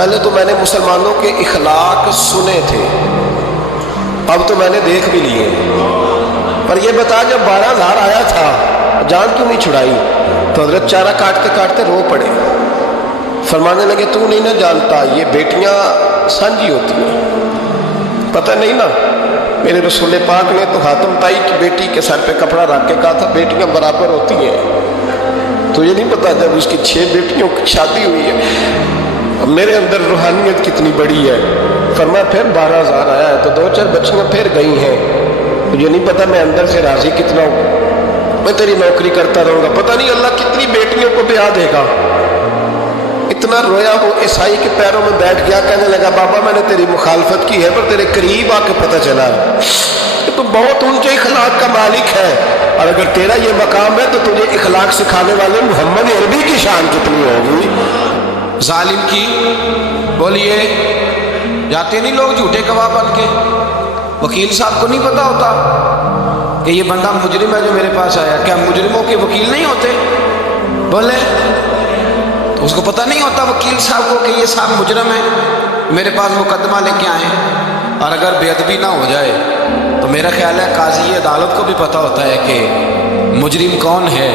پہلے تو میں نے مسلمانوں کے اخلاق سنے تھے، اب تو میں نے دیکھ بھی لیے، پر یہ بتا جب 12,000 آیا تھا جان کیوں نہیں چھڑائی؟ تو حضرت چارہ کاٹتے کاٹتے رو پڑے، فرمانے لگے تو نہیں نہ جانتا یہ بیٹیاں سانجھی ہوتی ہیں، پتہ نہیں نا؟ میرے رسول پاک نے تو حاتم تائی کی بیٹی کے سر پہ کپڑا رکھ کے کہا تھا بیٹیاں برابر ہوتی ہیں، تو یہ نہیں پتا جب اس کی 6 بیٹیوں کی شادی ہوئی ہے میرے اندر روحانیت کتنی بڑی ہے۔ فرمایا پھر 12,000 آیا ہے تو 2-4 بچیاں پھر گئی ہیں، مجھے نہیں پتا میں اندر سے راضی کتنا ہوں، میں تیری نوکری کرتا رہوں گا، پتہ نہیں اللہ کتنی بیٹیوں کو بیاہ دے گا۔ اتنا رویا وہ عیسائی کے پیروں میں بیٹھ گیا، کہنے لگا بابا میں نے تیری مخالفت کی ہے پر تیرے قریب آ کے پتہ چلا کہ تو بہت اونچے اخلاق کا مالک ہے، اور اگر تیرا یہ مقام ہے تو تجھے اخلاق سکھانے والے محمد عربی کی شان کتنی ہوگی۔ ظالم کی بولیے جاتے نہیں لوگ جھوٹے گواہ بن کے، وکیل صاحب کو نہیں پتا ہوتا کہ یہ بندہ مجرم ہے جو میرے پاس آیا، کیا مجرموں کے وکیل نہیں ہوتے؟ بولے تو اس کو پتہ نہیں ہوتا وکیل صاحب کو کہ یہ صاحب مجرم ہے، میرے پاس مقدمہ لے کے آئے ہیں، اور اگر بے ادبی نہ ہو جائے تو میرا خیال ہے قاضی عدالت کو بھی پتہ ہوتا ہے کہ مجرم کون ہے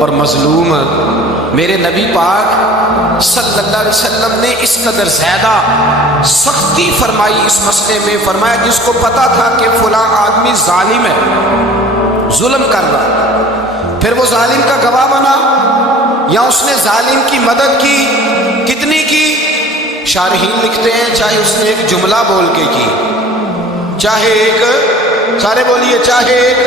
اور مظلوم۔ میرے نبی پاک صلی اللہ علیہ وسلم نے اس قدر زیادہ سختی فرمائی اس مسئلے میں، فرمایا جس کو پتا تھا کہ فلاں آدمی ظالم ہے، ظلم کر رہا، پھر وہ ظالم کا گواہ بنا یا اس نے ظالم کی مدد کی، کتنی کی؟ شارحین لکھتے ہیں چاہے اس نے ایک جملہ بول کے کی، چاہے ایک، سارے بولیے، چاہے ایک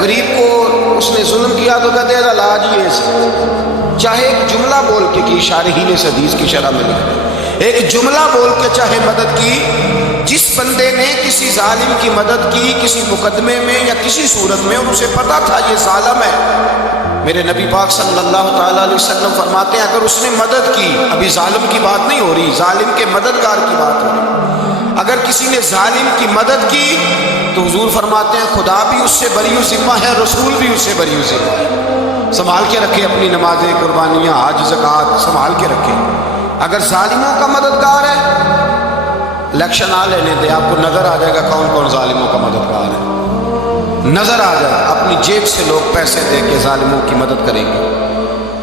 غریب کو اس نے ظلم کیا تو کہتے ہیں علاج یہ سے، چاہے ایک جملہ بول کے کی، شارحین اس حدیث کی شرح میں لکھتے ایک جملہ بول کے چاہے مدد کی، جس بندے نے کسی ظالم کی مدد کی کسی مقدمے میں یا کسی صورت میں اور اسے پتا تھا یہ ظالم ہے، میرے نبی پاک صلی اللہ تعالیٰ علیہ وسلم فرماتے ہیں اگر اس نے مدد کی، ابھی ظالم کی بات نہیں ہو رہی، ظالم کے مددگار کی بات ہو رہی، اگر کسی نے ظالم کی مدد کی تو حضور فرماتے ہیں خدا بھی اس سے بری ذمہ ہے، رسول بھی اس سے بری ذمہ ہے۔ سنبھال کے رکھے اپنی نمازیں، قربانیاں، حج، زکوٰۃ سنبھال کے رکھے۔ اگر ظالموں کا مددگار ہے، الیکشن آ لینے دے، آپ کو نظر آ جائے گا کون کون ظالموں کا مددگار ہے، نظر آ جائے، اپنی جیب سے لوگ پیسے دے کے ظالموں کی مدد کریں گے،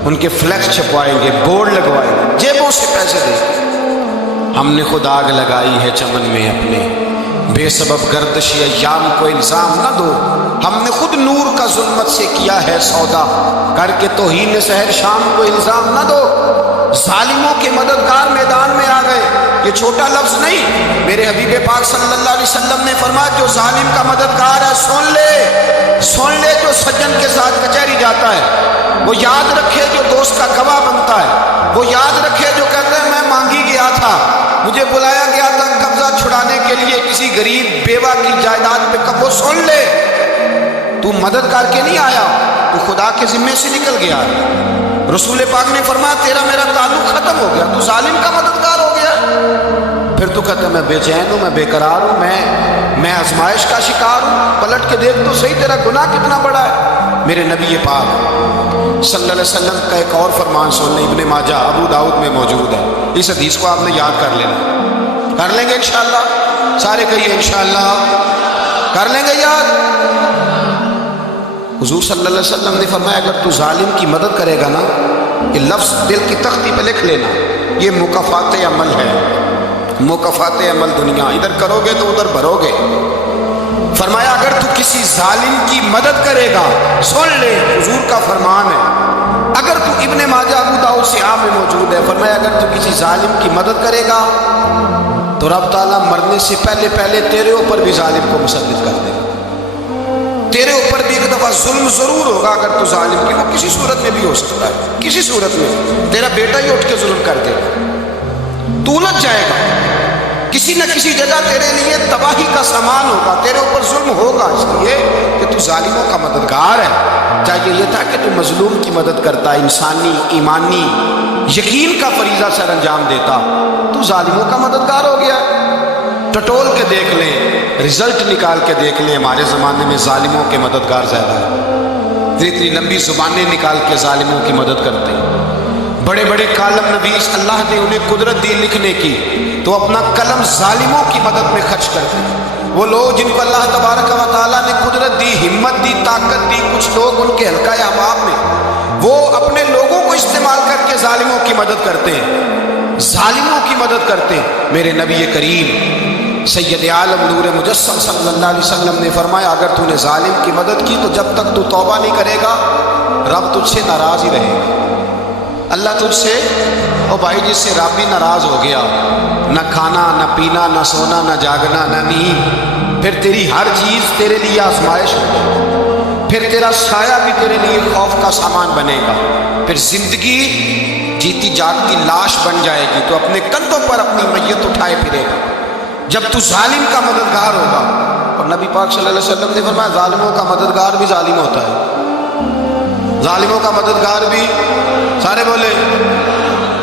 ان کے فلیکس چھپوائیں گے، بورڈ لگوائیں گے، جیبوں سے پیسے دیں گے۔ ہم نے خود آگ لگائی ہے چمن میں اپنے، بے سبب گردش ایام کو الزام نہ دو، ہم نے خود نور کا ظلمت سے کیا ہے سودا، کر کے توہین سحر شام کو الزام نہ دو۔ ظالموں کے مددگار میدان میں آ گئے، یہ چھوٹا لفظ نہیں، میرے حبیب پاک صلی اللہ علیہ وسلم نے فرمایا جو ظالم کا مددگار ہے سن لے جو سجن کے ساتھ کچہری جاتا ہے، وہ یاد رکھے جو دوست کا گواہ بنتا ہے، وہ یاد رکھے جو کہتا ہے میں مانگی گیا تھا، مجھے بلایا گیا تھا قبضہ چھڑانے کے لیے کسی غریب بیوہ کی جائیداد پہ، وہ سن لے تو مدد کر کے نہیں آیا، تو خدا کے ذمے سے نکل گیا۔ رسول پاک نے فرمایا تیرا میرا تعلق ختم ہو گیا، تو ظالم کا مددگار ہو گیا۔ پھر تو کہتا ہے میں بے چین ہوں، میں بے قرار ہوں، میں آزمائش کا شکار ہوں، پلٹ کے دیکھ تو صحیح تیرا گناہ کتنا بڑا ہے۔ میرے نبی پاک صلی اللہ علیہ وسلم کا ایک اور فرمان سن لیں، ابن ماجہ ابو داؤد میں موجود ہے، اس حدیث کو آپ نے یاد کر لینا، کر لیں گے انشاءاللہ، سارے کہیے انشاءاللہ کر لیں گے یاد۔ حضور صلی اللہ علیہ وسلم نے فرمایا اگر تو ظالم کی مدد کرے گا نا، یہ لفظ دل کی تختی پہ لکھ لینا، یہ مکافات عمل ہے، مکافات عمل دنیا، ادھر کرو گے تو ادھر بھرو گے۔ فرمایا اگر تو کسی ظالم کی مدد کرے گا، سن لے حضور کا فرمان ہے، اگر تو ابن ماجہ ابو داؤد سے میں موجود ہے، فرمایا اگر تو کسی ظالم کی مدد کرے گا تو رب تعالیٰ مرنے سے پہلے تیرے اوپر بھی ظالم کو مسلط کر دے گا، تیرے اوپر بھی ایک دفعہ ظلم ضرور ہوگا اگر تو ظالم کی، وہ کسی صورت میں بھی ہو سکتا ہے، کسی صورت میں تیرا بیٹا ہی اٹھ کے ظلم کر دے گا، تو الجھ جائے گا، کسی نہ کسی جگہ تیرے لیے تباہی کا سامان ہوگا، تیرے اوپر ظلم ہوگا، اس لیے کہ تو ظالموں کا مددگار ہے۔ چاہیے یہ تھا کہ تو مظلوم کی مدد کرتا، انسانی ایمانی یقین کا فریضہ سر انجام دیتا، تو ظالموں کا مددگار ہو گیا۔ ٹٹول کے دیکھ لیں، رزلٹ نکال کے دیکھ لیں، ہمارے زمانے میں ظالموں کے مددگار زیادہ ہیں، اتنی لمبی زبانیں نکال کے ظالموں کی مدد کرتے ہیں، بڑے بڑے کالم نویس اللہ نے انہیں قدرت دی لکھنے کی، تو اپنا قلم ظالموں کی مدد میں خرچ کرتے ہیں۔ وہ لوگ جن کو اللہ تبارک و تعالیٰ نے قدرت دی، ہمت دی، طاقت دی، کچھ لوگ ان کے حلقہ احباب میں وہ اپنے لوگوں کو استعمال کر کے ظالموں کی مدد کرتے ہیں، ظالموں کی مدد کرتے ہیں۔ میرے نبی کریم سید عالم نور مجسم صلی اللہ علیہ وسلم نے فرمایا اگر تو نے ظالم کی مدد کی تو جب تک تو توبہ نہیں کرے گا رب تجھ سے ناراض ہی رہے گا۔ اللہ تجھ سے، او بھائی جس سے رب بھی ناراض ہو گیا، نہ کھانا نہ پینا نہ سونا نہ جاگنا نہ نیند، پھر تیری ہر چیز تیرے لیے آزمائش ہوگی، پھر تیرا سایہ بھی تیرے لیے خوف کا سامان بنے گا، پھر زندگی جیتی جاگتی لاش بن جائے گی، تو اپنے کندھوں پر اپنی میت اٹھائے پھرے گا جب تو ظالم کا مددگار ہوگا۔ اور نبی پاک صلی اللہ علیہ وسلم نے فرمایا ظالموں کا مددگار بھی ظالم ہوتا ہے، ظالموں کا مددگار بھی، سارے بولے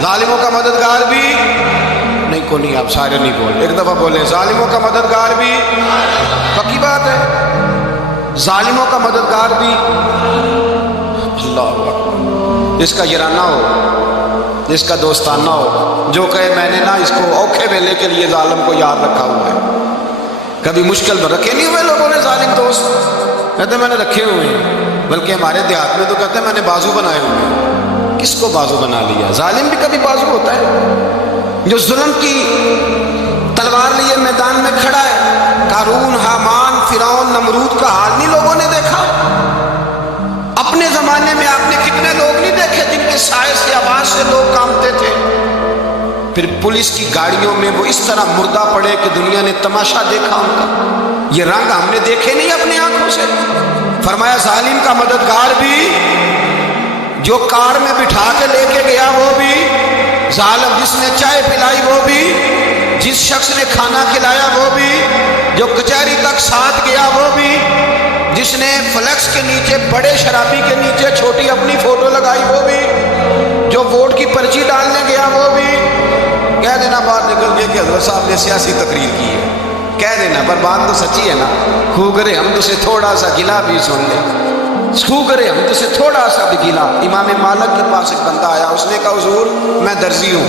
ظالموں کا مددگار بھی نہیں، کو نہیں، آپ سارے نہیں بولے، ایک دفعہ بولے ظالموں کا مددگار بھی، پکی بات ہے، ظالموں کا مددگار بھی۔ اللہ اکبر، جس کا یارانہ ہو، جس کا دوستانہ ہو، جو کہے میں نے نا اس کو اوکھے ویلے کے لیے ظالم کو یاد رکھا ہوا ہے۔ کبھی مشکل میں رکھے نہیں ہوئے لوگوں نے ظالم دوست، کہتے میں نے رکھے ہوئے ہیں، بلکہ ہمارے دیہات میں تو کہتے ہیں میں نے بازو بنائے ہوئے ہیں۔ کس کو بازو بنا لیا؟ ظالم بھی کبھی بازو ہوتا ہے، جو ظلم کی تلوار لیے میدان میں کھڑا ہے۔ قارون، حامان، فرعون، نمرود کا حال نہیں لوگوں نے دیکھا؟ اپنے زمانے میں آپ نے کتنے لوگ نہیں دیکھے جن کے سائے سے، آواز سے لوگ کانپتے تھے؟ پھر پولیس کی گاڑیوں میں وہ اس طرح مردہ پڑے کہ دنیا نے تماشا دیکھا ان کا۔ یہ رنگ ہم نے دیکھے نہیں اپنی آنکھوں سے۔ فرمایا ظالم کا مددگار بھی، جو کار میں بٹھا کے لے کے گیا وہ بھی ظالم، جس نے چائے پلائی وہ بھی، جس شخص نے کھانا کھلایا وہ بھی، جو کچہری تک ساتھ گیا وہ بھی، جس نے فلیکس کے نیچے، بڑے شرابی کے نیچے چھوٹی اپنی فوٹو لگائی وہ بھی، جو ووٹ کی پرچی ڈالنے گیا وہ بھی۔ کہہ دینا باہر نکل کے کہ حضرت صاحب نے سیاسی تقریر کی ہے، کہہ دینا، پر بات تو سچی ہے نا۔ خوگر حمد سے تھوڑا سا گلا بھی سن لے، خوگر حمد سے تھوڑا سا بھی گلا۔ امام مالک کے پاس ایک بندہ آیا، اس نے کہا حضور میں درزی ہوں،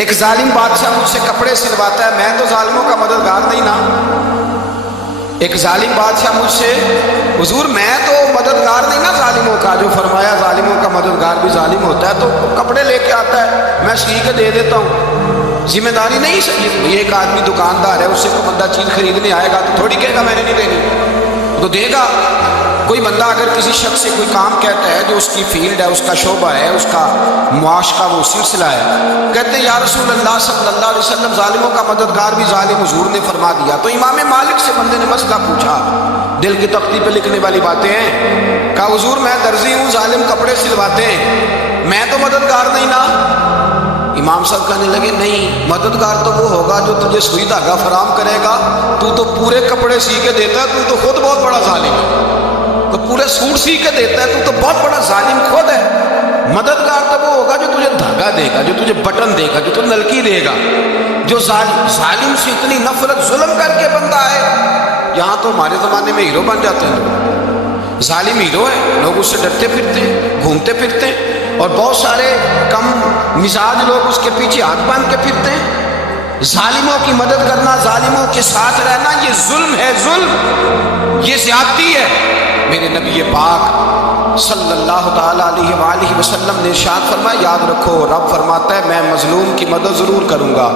ایک ظالم بادشاہ مجھ سے کپڑے سلواتا ہے، میں تو ظالموں کا مددگار نہیں نا۔ ایک ظالم بادشاہ مجھ سے، حضور میں تو مددگار نہیں نا ظالموں کا۔ جو فرمایا ظالموں کا مددگار بھی ظالم ہوتا ہے، تو کپڑے لے کے آتا ہے، میں سی کے دے دیتا ہوں، ذمہ داری نہیں سہی۔ ایک آدمی دکاندار ہے، اس سے کوئی بندہ چیز خریدنے آئے گا تو تھوڑی کہے گا میں نے نہیں دینی، تو دے گا۔ کوئی بندہ اگر کسی شخص سے کوئی کام کہتا ہے جو اس کی فیلڈ ہے، اس کا شعبہ ہے، اس کا معاش کا وہ سلسلہ ہے، کہتے ہیں یا رسول اللہ صلی اللہ علیہ وسلم ظالموں کا مددگار بھی ظالم، حضور نے فرما دیا۔ تو امام مالک سے بندے نے مسئلہ پوچھا، دل کی تختی پہ لکھنے والی باتیں ہیں، کہا حضور میں درزی ہوں، ظالم کپڑے سلواتے ہیں، میں تو مددگار نہیں نا۔ امام صاحب کہنے لگے نہیں، مددگار تو وہ ہوگا جو تجھے سوئی دھاگا فراہم کرے گا، تو پورے کپڑے سی کے دیتا ہے، تو خود بہت بڑا ظالم ہے، تو پورے سوٹ سی کے دیتا ہے، تو بہت بڑا ظالم خود ہے۔ مددگار تو وہ ہوگا جو تجھے دھاگا دے گا، جو تجھے بٹن دے گا، جو تجھے نلکی دے گا۔ جو ظالم سے اتنی نفرت ظلم کر کے بندہ ہے، یہاں تو ہمارے زمانے میں ہیرو بن جاتے ہیں، ظالم ہیرو ہے، لوگ اس سے ڈرتے پھرتے ہیں، گھومتے پھرتے ہیں، اور بہت سارے کم مزاج لوگ اس کے پیچھے ہاتھ باندھ کے پھرتے ہیں۔ ظالموں کی مدد کرنا، ظالموں کے ساتھ رہنا، یہ ظلم ہے، ظلم، یہ زیادتی ہے۔ میرے نبی پاک صلی اللہ تعالیٰ علیہ وآلہ وسلم نے ارشاد فرمایا یاد رکھو، رب فرماتا ہے میں مظلوم کی مدد ضرور کروں گا،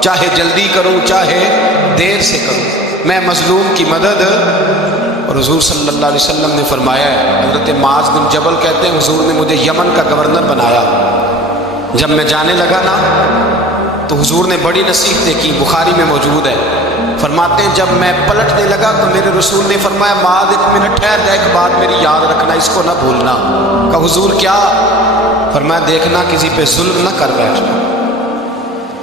چاہے جلدی کروں چاہے دیر سے کروں، میں مظلوم کی مدد۔ اور حضور صلی اللہ علیہ وسلم نے فرمایا ہے، حضرت معاذ بن جبل کہتے ہیں حضور نے مجھے یمن کا گورنر بنایا، جب میں جانے لگا نا تو حضور نے بڑی نصیحتیں کی، بخاری میں موجود ہے، فرماتے ہیں جب میں پلٹنے لگا تو میرے رسول نے فرمایا معاذ ایک منٹ ٹھہر جا، ایک بات میری یاد رکھنا، اس کو نہ بھولنا۔ کہا حضور کیا؟ فرمایا دیکھنا کسی پہ ظلم نہ کر بیٹھنا،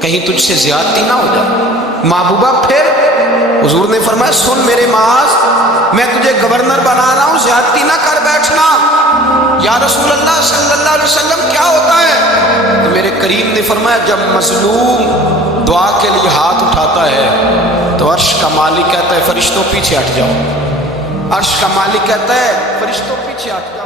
کہیں تجھ سے زیادتی نہ ہو جائے۔ محبوبہ پھر حضور نے فرمایا سن میرے معاذ، میں تجھے گورنر بنا رہا ہوں، زیادتی نہ کر بیٹھنا۔ یا رسول اللہ صلی اللہ علیہ وسلم کیا ہوتا ہے؟ تو میرے کریم نے فرمایا جب مظلوم دعا کے لیے ہاتھ اٹھاتا ہے تو عرش کا مالک کہتا ہے فرشتوں پیچھے ہٹ جاؤ، عرش کا مالک کہتا ہے فرشتوں پیچھے ہٹ جاؤ۔